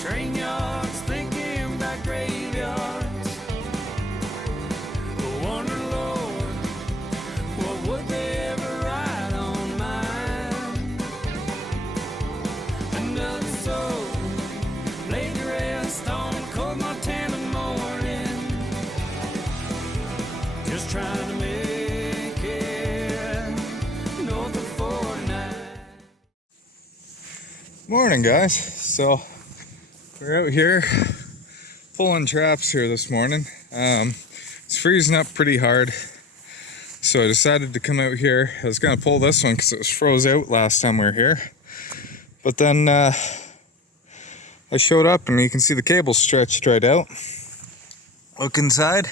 train yards, thinking about graveyards. I wonder, Lord, what would they ever write on mine? Another soul laid to rest on cold Montana morning, just trying to make it north of 49. Morning, guys. So we're out here pulling traps here this morning. It's freezing up pretty hard, so I decided to come out here. I was gonna pull this one because it was froze out last time we were here, but then I showed up and you can see the cable stretched right out. Look inside,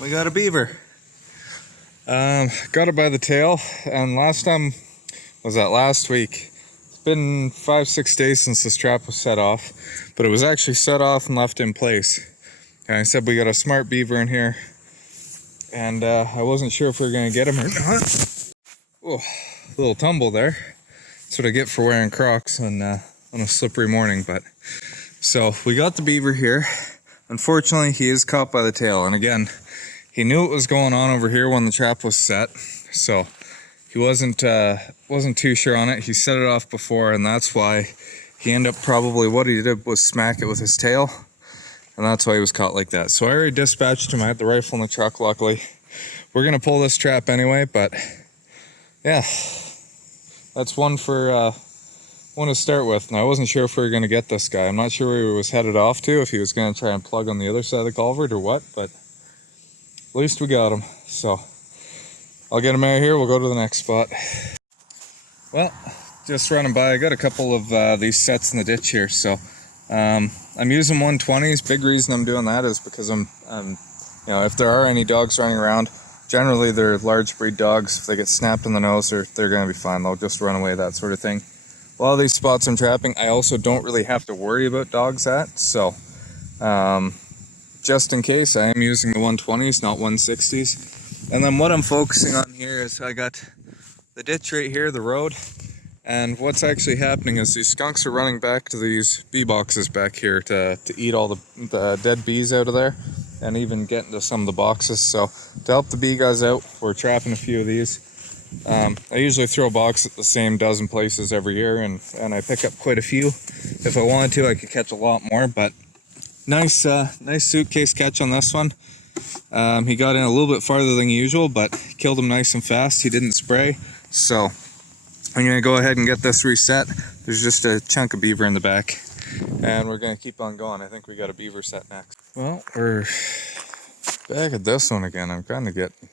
we got a beaver. Got it by the tail, and last week. Been 5-6 days since this trap was set off, but it was actually set off and left in place. And I said we got a smart beaver in here, and I wasn't sure if we were gonna get him or not. Oh, a little tumble there. That's what I get for wearing Crocs on a slippery morning. But so we got the beaver here. Unfortunately, he is caught by the tail, and again, he knew what was going on over here when the trap was set, so he wasn't too sure on it. He set it off before, and that's why he ended up probably what he did was smack it with his tail, and that's why he was caught like that. So I already dispatched him. I had the rifle in the truck, luckily. We're gonna pull this trap anyway, but yeah, that's one to start with. And I wasn't sure if we were gonna get this guy. I'm not sure where he was headed off to, if he was gonna try and plug on the other side of the culvert or what, but at least we got him. So I'll get him out of here, we'll go to the next spot. Well, just running by, I got a couple of these sets in the ditch here, so I'm using 120s. Big reason I'm doing that is because I'm if there are any dogs running around, generally they're large breed dogs. If they get snapped in the nose, they're gonna be fine. They'll just run away, that sort of thing. A lot of these spots I'm trapping, I also don't really have to worry about dogs at, so just in case, I am using the 120s, not 160s. And then what I'm focusing on here is I got the ditch right here, the road, and what's actually happening is these skunks are running back to these bee boxes back here to eat all the dead bees out of there, and even get into some of the boxes. So to help the bee guys out, we're trapping a few of these. I usually throw a box at the same dozen places every year, and I pick up quite a few. If I wanted to, I could catch a lot more, but nice suitcase catch on this one. He got in a little bit farther than usual, but killed him nice and fast. He didn't spray, so I'm gonna go ahead and get this reset. There's just a chunk of beaver in the back, and we're gonna keep on going. I think we got a beaver set next. Well, we're back at this one again. I'm kind of getting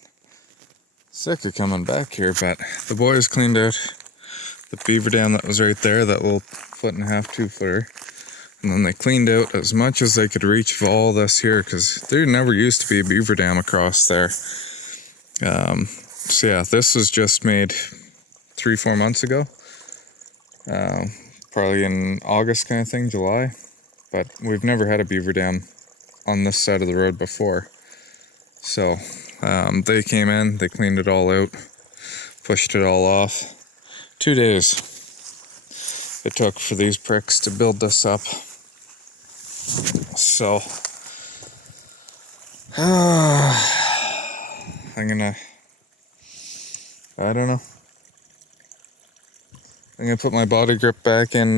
sick of coming back here, but the boys cleaned out the beaver dam that was right there, that little 1.5 2 footer. And then they cleaned out as much as they could reach of all this here, because there never used to be a beaver dam across there. So yeah, this was just made 3-4 months ago. Probably in August kind of thing, July. But we've never had a beaver dam on this side of the road before. So they came in, they cleaned it all out, pushed it all off. 2 days it took for these pricks to build this up. So I'm gonna put my body grip back in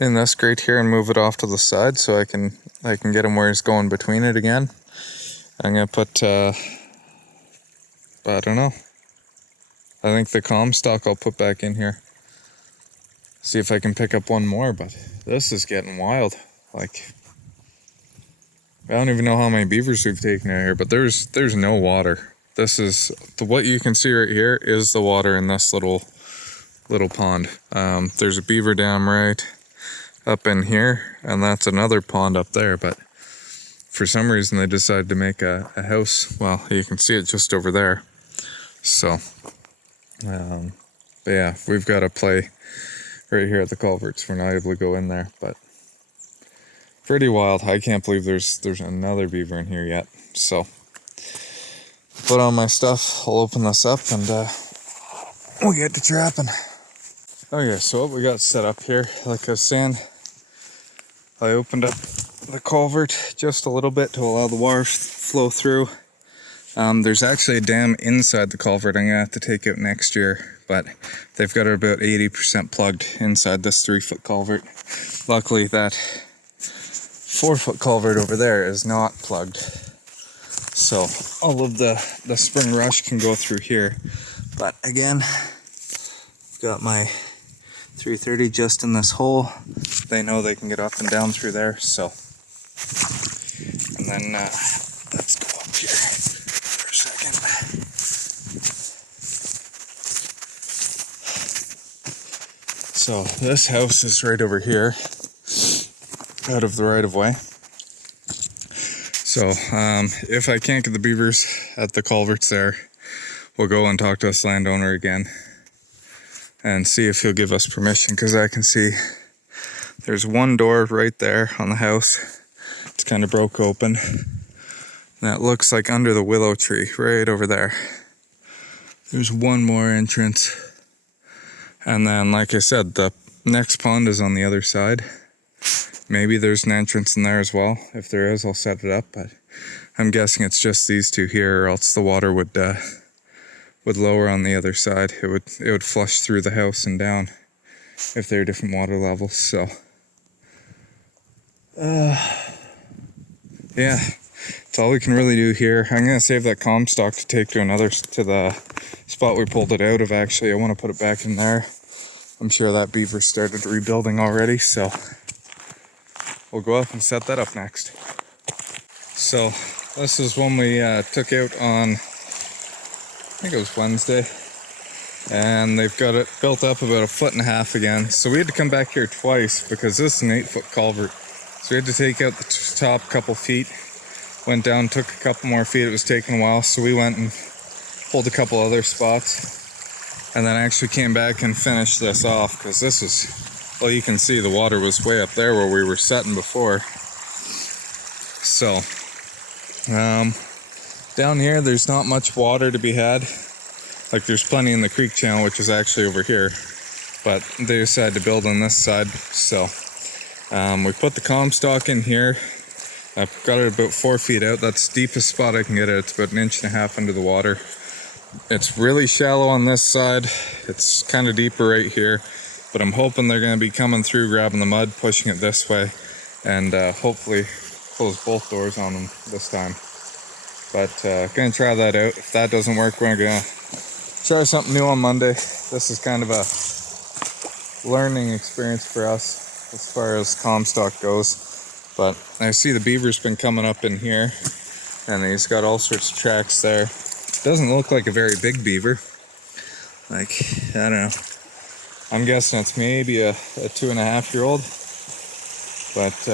this grate here and move it off to the side so I can get him where he's going between it again. I'm gonna put I don't know, I think the Comstock I'll put back in here, see if I can pick up one more. But this is getting wild. Like, I don't even know how many beavers we've taken out here, but there's no water. This is what you can see right here is the water in this little pond. There's a beaver dam right up in here, and that's another pond up there, but for some reason they decided to make a house. Well, you can see it just over there. So but yeah, we've got to play right here at the culverts. We're not able to go in there, but pretty wild. I can't believe there's another beaver in here yet. So put on my stuff, I'll open this up, and we'll get to trapping. Okay, so what we got set up here, like I was saying, I opened up the culvert just a little bit to allow the water flow through. There's actually a dam inside the culvert I'm gonna have to take out next year, but they've got it about 80% plugged inside this 3-foot culvert. Luckily that 4-foot culvert over there is not plugged, so all of the spring rush can go through here. But again, I've got my 330 just in this hole. They know they can get up and down through there, so. And then let's go up here for a second. So this house is right over here, out of the right of way. So if I can't get the beavers at the culverts there, we'll go and talk to this landowner again and see if he'll give us permission, because I can see there's one door right there on the house. It's kind of broke open. That looks like under the willow tree right over there. There's one more entrance. And then, like I said, the next pond is on the other side. Maybe there's an entrance in there as well. If there is, I'll set it up, but I'm guessing it's just these two here, or else the water would lower on the other side. It would flush through the house and down if they're different water levels. So yeah, that's all we can really do here. I'm gonna save that Comstock to take to the spot we pulled it out of. Actually, I want to put it back in there. I'm sure that beaver started rebuilding already, so we'll go up and set that up next. So this is one we took out on, I think it was Wednesday, and they've got it built up about 1.5 feet again. So we had to come back here twice because this is an 8-foot culvert. So we had to take out the top couple feet, went down, took a couple more feet. It was taking a while, so we went and pulled a couple other spots, and then actually came back and finished this off, because this was, well, you can see the water was way up there where we were setting before. So down here there's not much water to be had. Like, there's plenty in the creek channel, which is actually over here, but they decided to build on this side. So we put the Comstock in here. I've got it about 4 feet out. That's the deepest spot I can get it. It's about 1.5 inches under the water. It's really shallow on this side. It's kind of deeper right here, but I'm hoping they're going to be coming through, grabbing the mud, pushing it this way, and hopefully close both doors on them this time. But gonna try that out. If that doesn't work, we're gonna try something new on Monday. This is kind of a learning experience for us as far as Comstock goes. But I see the beaver's been coming up in here, and he's got all sorts of tracks there. Doesn't look like a very big beaver. Like, I don't know. I'm guessing it's maybe a 2.5-year-old. But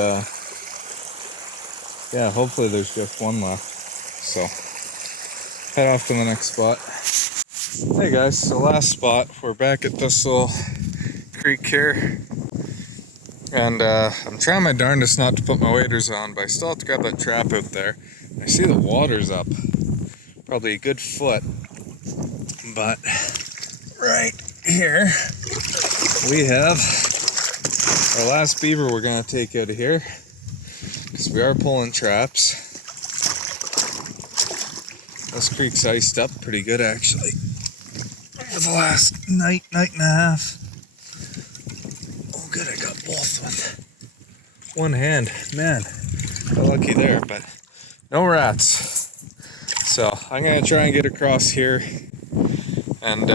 yeah, hopefully there's just one left. So head off to the next spot. Hey guys, so last spot, we're back at this little creek here, and I'm trying my darndest not to put my waders on, but I still have to grab that trap out there. I see the water's up probably a good foot, but right here we have our last beaver we're gonna take out of here, because we are pulling traps. This creek's iced up pretty good, actually, over the last night and a half. Oh good, I got both with one hand. Man, got lucky there, but no rats. So I'm gonna try and get across here and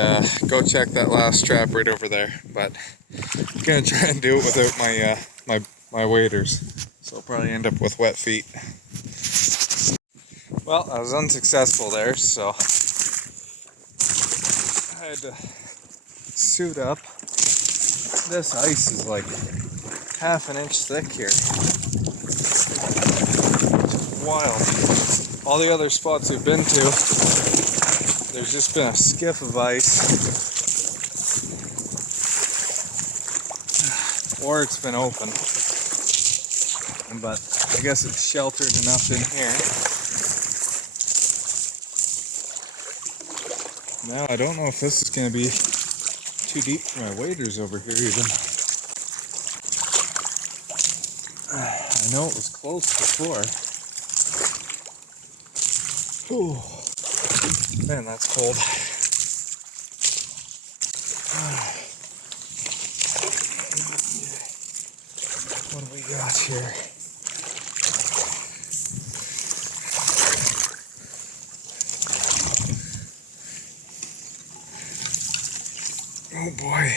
go check that last trap right over there. But I'm gonna try and do it without my waders. So I'll probably end up with wet feet. Well, I was unsuccessful there, so I had to suit up. This ice is like 1/2 inch thick here. It's wild. All the other spots we've been to, there's just been a skiff of ice, or it's been open. But I guess it's sheltered enough in here. Now, I don't know if this is going to be too deep for my waders over here even. I know it was close before. Ooh. Man, that's cold. What do we got here? Oh boy.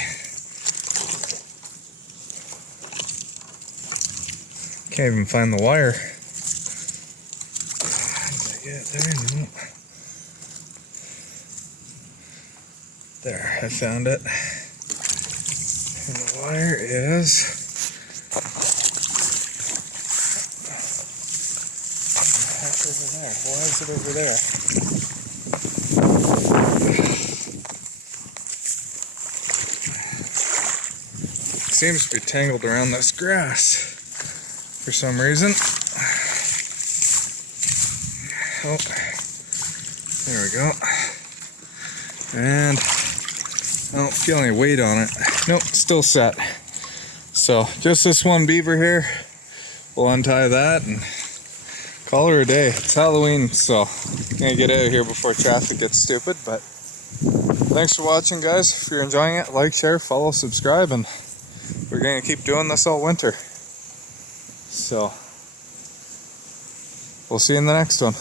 Can't even find the wire. Did I get it there? No. There, I found it. And the wire is half over there. Why is it over there? It seems to be tangled around this grass for some reason. Oh, there we go. And I don't feel any weight on it. Nope, still set. So just this one beaver here. We'll untie that and call her a day. It's Halloween, so I'm gonna get out of here before traffic gets stupid. But thanks for watching, guys. If you're enjoying it, like, share, follow, subscribe, and we're gonna keep doing this all winter. So we'll see you in the next one.